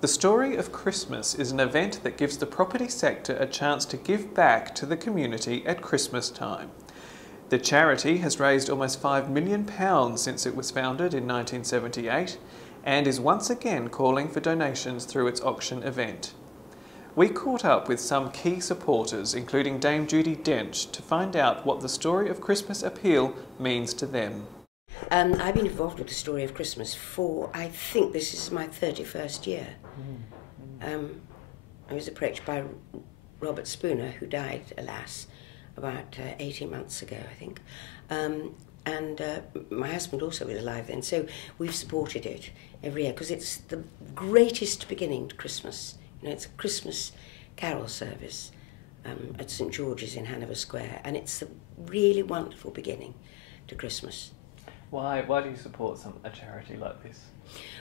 The Story of Christmas is an event that gives the property sector a chance to give back to the community at Christmas time. The charity has raised almost £5 million since it was founded in 1978 and is once again calling for donations through its auction event. We caught up with some key supporters, including Dame Judi Dench, to find out what the Story of Christmas appeal means to them. I've been involved with the Story of Christmas for, I think this is my 31st year. I was approached by Robert Spooner, who died, alas, about 18 months ago, I think. And my husband also was alive then, so we've supported it every year because it's the greatest beginning to Christmas. You know, it's a Christmas carol service at St George's in Hanover Square, and it's a really wonderful beginning to Christmas. Why do you support a charity like this?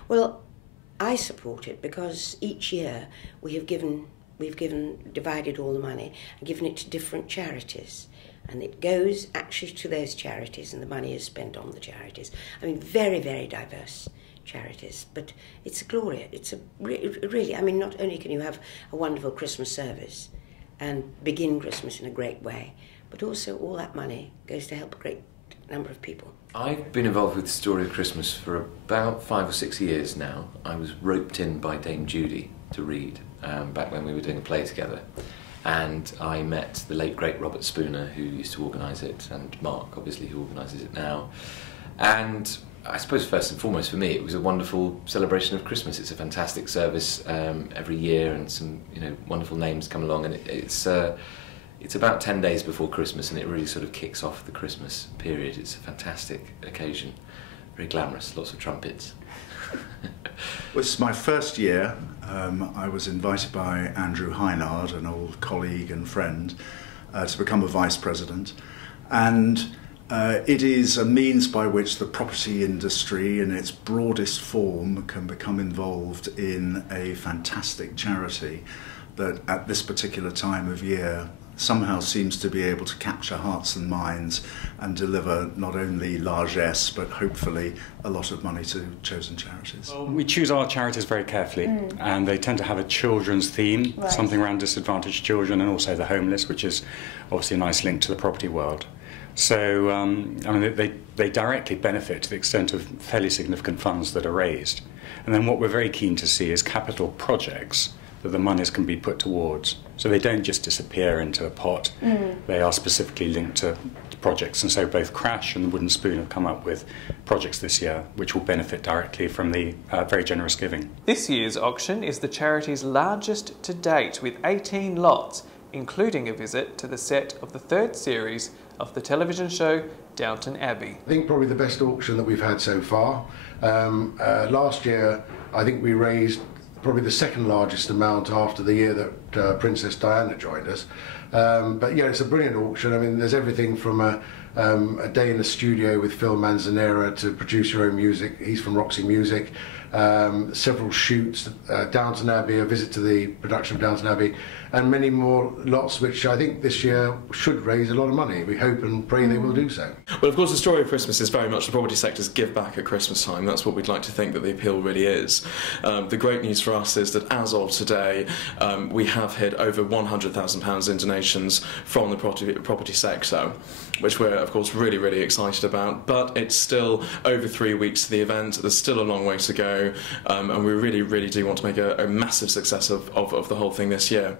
Well, I support it because each year we've divided all the money and given it to different charities, and it goes actually to those charities, and the money is spent on the charities. I mean, very, very diverse charities, but it's a glory. It's a really, I mean, not only can you have a wonderful Christmas service and begin Christmas in a great way, but also all that money goes to help a great number of people. I've been involved with the Story of Christmas for about 5 or 6 years now. I was roped in by Dame Judi to read back when we were doing a play together, and I met the late great Robert Spooner, who used to organise it, and Mark, obviously, who organises it now. And I suppose first and foremost for me it was a wonderful celebration of Christmas. It's a fantastic service every year, and some wonderful names come along, and it's about 10 days before Christmas, and it really sort of kicks off the Christmas period. It's a fantastic occasion, very glamorous, lots of trumpets. Well, this is my first year. I was invited by Andrew Hynard, an old colleague and friend, to become a vice president, and it is a means by which the property industry in its broadest form can become involved in a fantastic charity that at this particular time of year somehow seems to be able to capture hearts and minds and deliver not only largesse but hopefully a lot of money to chosen charities. We choose our charities very carefully, and they tend to have a children's theme, right, something around disadvantaged children and also the homeless, which is obviously a nice link to the property world. So I mean, they directly benefit to the extent of fairly significant funds that are raised. And then what we're very keen to see is capital projects that the monies can be put towards. So they don't just disappear into a pot, they are specifically linked to projects. And so both Crash and the Wooden Spoon have come up with projects this year which will benefit directly from the very generous giving. This year's auction is the charity's largest to date, with 18 lots, including a visit to the set of the 3rd series of the television show Downton Abbey. I think probably the best auction that we've had so far. Last year I think we raised probably the 2nd largest amount after the year that Princess Diana joined us. But yeah, it's a brilliant auction. I mean, there's everything from a day in the studio with Phil Manzanera to produce your own music. He's from Roxy Music. Several shoots, Downton Abbey, a visit to the production of Downton Abbey, and many more lots which I think this year should raise a lot of money. We hope and pray they will do so. Well, of course, the Story of Christmas is very much the property sector's give back at Christmas time. That's what we'd like to think that the appeal really is. The great news for us is that as of today, we have hit over £100,000 in donations from the property sector, which we're of course really, really excited about. But it's still over 3 weeks to the event. There's still a long way to go, and we really, really do want to make a massive success of the whole thing this year.